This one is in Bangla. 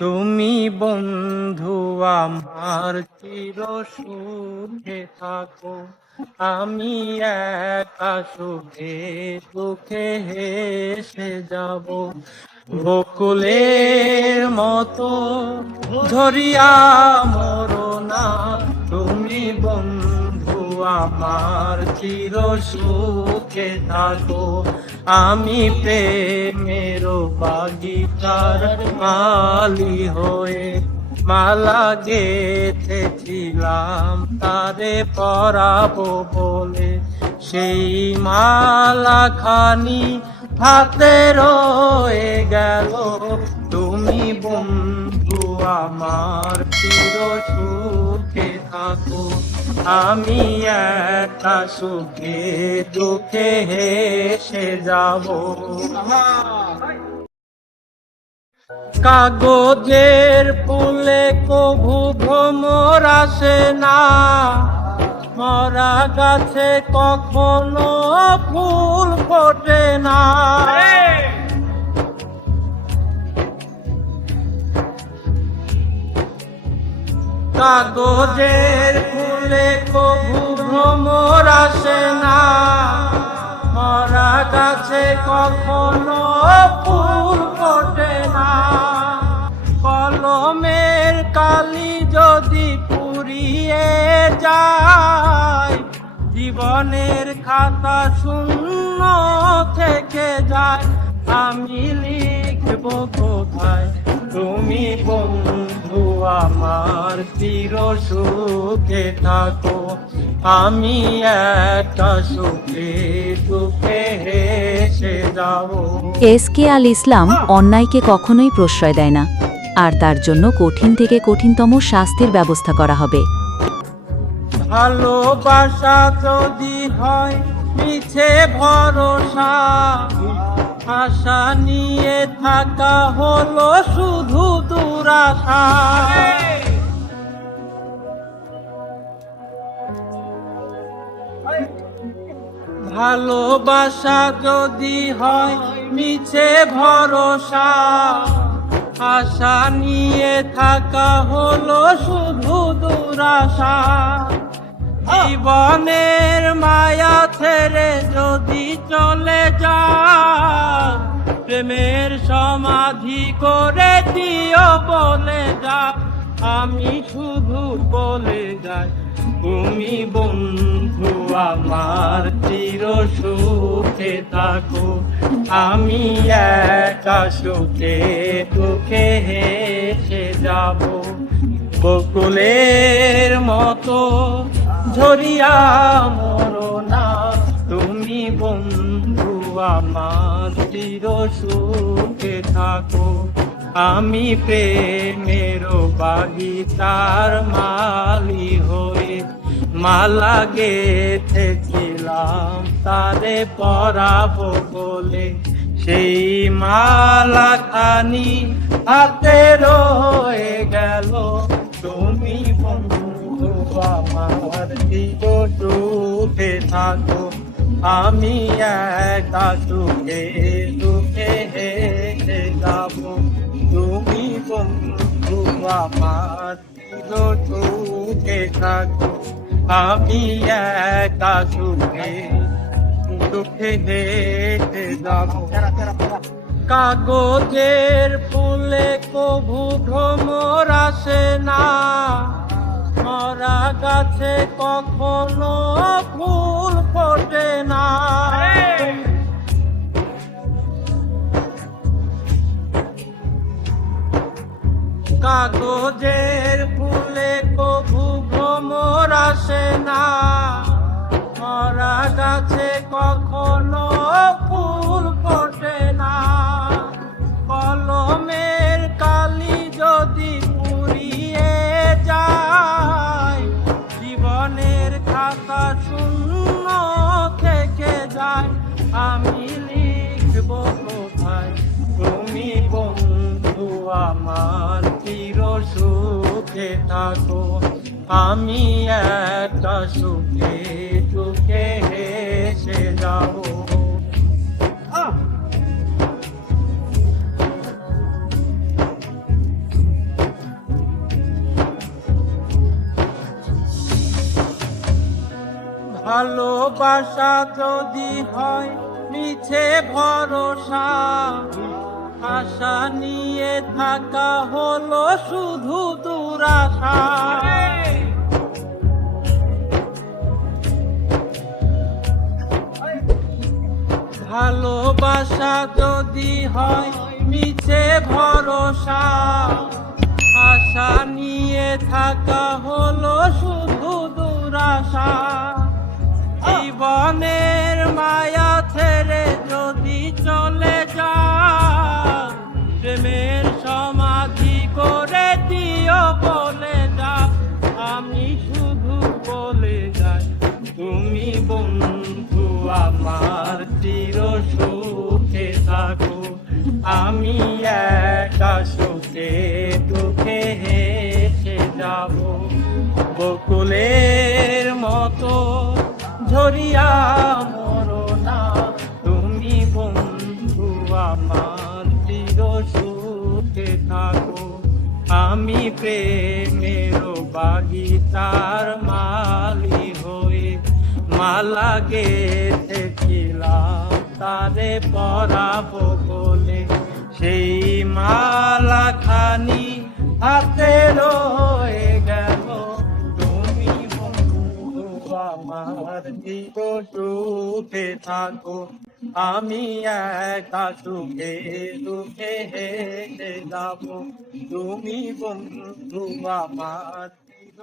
তুমি বন্ধু আমার চির সুখে থাকো, আমি একা সুখে দুঃখে হেসে যাব। বকুলের মতো ঝরিয়া মরো না, তুমি বন্ধু আমার চির সুখে থাকো। আমি প্রেমের বাগিচার মালি হয়ে মালা গেথেছিলাম তারে পরাবো বলে, সেই মালা খানি হাতে রয়ে গেল। তুমি বন্ধু আমার চির সুখে থাকো, আমি একা সুখে দুঃখে হেসে যাব। কাগজের ফুলে কভু ভ্রমর আসে না, মরা গাছে কখনো ফুল ফোটে না। কাগজের ফুলে কভু ভ্রমর আসে না, মরা গাছে কখনো ফুল ফোটে না। কলমের কালি যদি পুড়িয়ে যায়, জীবনের খাতা শূন্য থেকে যায়। আমি লিখব কোথায়, তুমি বন্ধু আমার চির সুখে থাকো, আমি একা সুখে দুঃখে হেসে যাব। এস.কে. আল ইসলাম অন্যায়কে কখনোই প্রশ্রয় দেয় না, আর তার জন্য কঠিন থেকে কঠিনতম শাস্তির ব্যবস্থা করা হবে। ভালোবাসা যদি হয় মিছে ভরসা, আশা নিয়ে থাকা হলো শুধু দুরাশা। ভালোবাসা যদি হয় মিছে ভরসা, আশা নিয়ে থাকা হলো শুধু দুরাশা। জীবনের মায়া ছেড়ে যদি চলে যায়, প্রেমের সমাধি করে দিও বলে যা। আমি শুধু বলে যাই, তুমি বন্ধু আমার চির সুখে থাকো, আমি একা সুখে দুঃখে হেসে যাব। বকুলের মতো ঝরিয়া মরো না, তুমি বন্ধু আমার চির সুখে থাকো। আমি প্রেমের বাগিচার মালি হয়ে মালা গেথেছিলাম তারে পরাবো বলে, সেই মালা খানি হাতে রয়ে গেল। তুমি বন্ধু আমার চির সুখে থাকো, আমি একা সুখে দুঃখে হেসে যাব। তুমি বন্ধু আমার চির সুখে থাকো, আমি একা সুখে দুঃখে হেসে যাব। কাগজের ফুলে কভু ভ্রমর আসে না, মরা গাছে কখনো ফুল ফোটে না। কাগজের ফুলে কভু ভ্রমর আসে না, মরা গাছে কখনো ফুল ফোটে না। কলমের কালি যদি পুড়িয়ে যায়, জীবনের খাতা শূন্য থেকে যায়। আমি লিখব কোথায়, তুমি বন্ধু আমার চির সুখে থাকো, আমি একটা সুখে সুখে হেসে যাব। ভালোবাসা যদি হয় মিছে ভরসা, আশা নিয়ে থাকা হলো শুধু দুরাশা। ভালোবাসা যদি হয় মিছে ভরসা, আশা নিয়ে থাকা হলো শুধু দুরাশা। জীবনের মায়া ছেড়ে যদি চলে যায়, প্রেমের সমাধি করে দিও বলে যা। আমি শুধু বলে যাই তুমি বন্ধু আমার, চির সুখে থাকো। আমি একা সুখে দুঃখে হেসে যাব, বকুলের মতো ঝরিয়া মরো না। তুমি বন্ধু আমার, চির সুখে থাকো। আমি প্রেমের বাগিচার মালি হয়ে মালা গেঁথেছিলাম তারে পরাবো বলে। সেই মালা খানি হাতে রয়ে গেল, তুমি বন্ধু আমার, চির সুখে থাকো। আমি একা সুখে দুঃখে হেসে যাব, তুমি বন্ধু আমার, চির